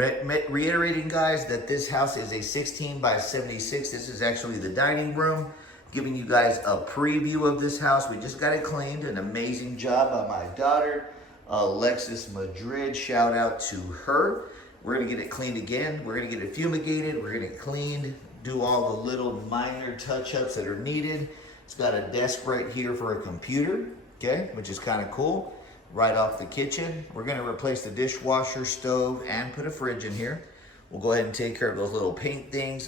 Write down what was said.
Reiterating, guys, that this house is a 16 by 76. This is actually the dining room. Giving you guys a preview of this house. We just got it cleaned. An amazing job by my daughter, Alexis Madrid. Shout out to her. We're gonna get it cleaned again. We're gonna get it fumigated. We're gonna get it cleaned. Do all the little minor touch-ups that are needed. It's got a desk right here for a computer, okay, which is kind of cool. Right off the kitchen. We're gonna replace the dishwasher, stove, and put a fridge in here. We'll go ahead and take care of those little paint things.